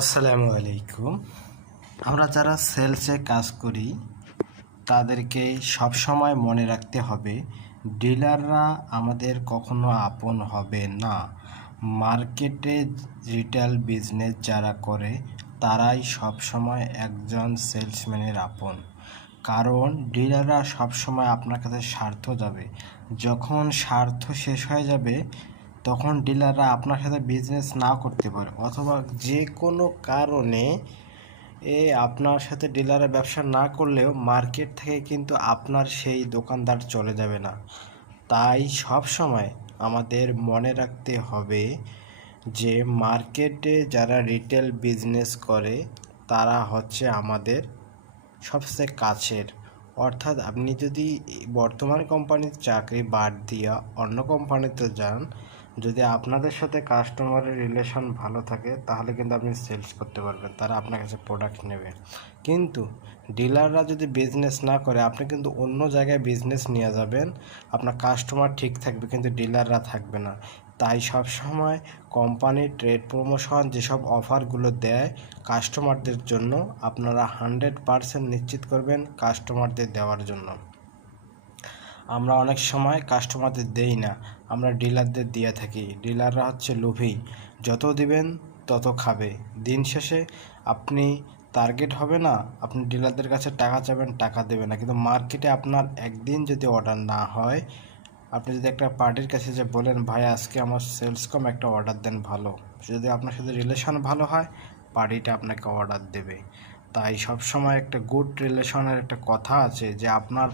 আসসালামু আলাইকুম। আমরা যারা সেলসে কাজ করি তাদেরকে সবসময় মনে রাখতে হবে ডিলাররা আমাদের কখনো আপন হবে না। মার্কেটে রিটেল বিজনেস যারা করে তারাই সবসময় একজন সেলসম্যানের আপন। কারণ ডিলাররা সবসময় আপনার কাছে স্বার্থ যাবে, যখন স্বার্থ শেষ হয়ে যাবে তখন ডিলাররা আপনার সাথে বিজনেস না করতে পারে, অথবা যে কোনো কারণে আপনার সাথে ডিলাররা ব্যবসা না করলেও মার্কেট থেকে কিন্তু আপনার সেই দোকানদার চলে যাবে না। তাই সব সময় আমাদের মনে রাখতে হবে যে মার্কেটে যারা রিটেল বিজনেস করে তারা হচ্ছে আমাদের সবচেয়ে কাছের। অর্থাৎ আপনি যদি বর্তমান কোম্পানির চাকরি বাদ দিয়া অন্য কোম্পানিতে যান, যদি আপনাদের সাথে কাস্টমারের রিলেশন ভালো থাকে তাহলে কিন্তু আপনি সেলস করতে পারবেন, তারা আপনার কাছে প্রোডাক্ট নেবে। কিন্তু ডিলাররা যদি বিজনেস না করে আপনি কিন্তু অন্য জায়গায় বিজনেস নিয়ে যাবেন, আপনার কাস্টমার ঠিক থাকবে কিন্তু ডিলাররা থাকবে না। তাই সব সময় কোম্পানি ট্রেড প্রমোশন যেসব অফারগুলো দেয় কাস্টমারদের জন্য, আপনারা 100% নিশ্চিত করবেন কাস্টমারদের দেওয়ার জন্য। আমরা অনেক সময় কাস্টমারদের দেই না, আমরা ডিলারদের দিয়ে থাকি। ডিলাররা হচ্ছে লোভী, যত দিবেন তত খাবে। দিন শেষে আপনি টার্গেট হবে না, আপনি ডিলারদের কাছে টাকা চাবেন, টাকা দেবে না। কিন্তু মার্কেটে আপনার একদিন যদি অর্ডার না হয়, আপনি যদি একটা পার্টির কাছে যে বলেন ভাই আজকে আমার সেলস কম, একটা অর্ডার দেন, ভালো, যদি আপনার সাথে রিলেশন ভালো হয় পার্টিটা আপনাকে অর্ডার দেবে। তাই সবসময় একটা গুড রিলেশনের একটা কথা আছে যে আপনার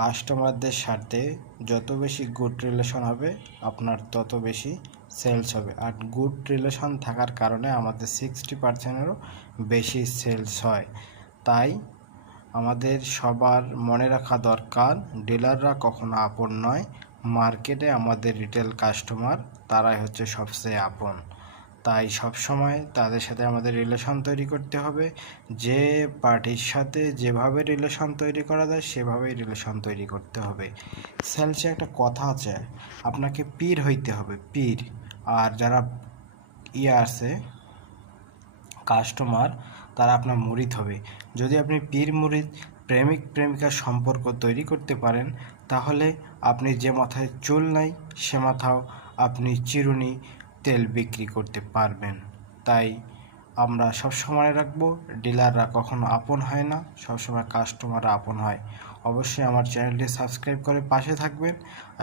কাস্টমারদের সাথে যত বেশি গুড রিলেশন হবে আপনার তত বেশি সেলস হবে। আর গুড রিলেশন থাকার কারণে আমাদের 60%-এরও বেশি সেলস হয়। তাই আমাদের সবার মনে রাখা দরকার ডিলাররা কখনো আপন নয়। মার্কেটে আমাদের রিটেল কাস্টমার তারাই হচ্ছে সবচেয়ে আপন। তাই সবসময় তাদের সাথে আমাদের রিলেশন তৈরি করতে হবে। যে পার্টির সাথে যেভাবে রিলেশন তৈরি করা যায় সেভাবেই রিলেশন তৈরি করতে হবে। সেলসে একটা কথা আছে, আপনাকে পীর হইতে হবে, পীর। আর যারা আছে কাস্টমার, তারা আপনার মুরিদ হবে। যদি আপনি পীর মুরিদ প্রেমিক প্রেমিকার সম্পর্ক তৈরি করতে পারেন তাহলে আপনি যে মাথায় চুল নাই সে মাথাও আপনি চিরুনি তেল বিক্রি করতে পারবেন। তাই আমরা সবসময় রাখবো ডিলাররা কখনো আপন হয় না, সবসময় কাস্টমাররা আপন হয়। অবশ্যই আমার চ্যানেলটি সাবস্ক্রাইব করে পাশে থাকবেন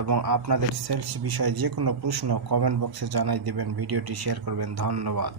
এবং আপনাদের সেলস বিষয়ে যে কোনো প্রশ্ন কমেন্ট বক্সে জানাই দেবেন, ভিডিওটি শেয়ার করবেন। ধন্যবাদ।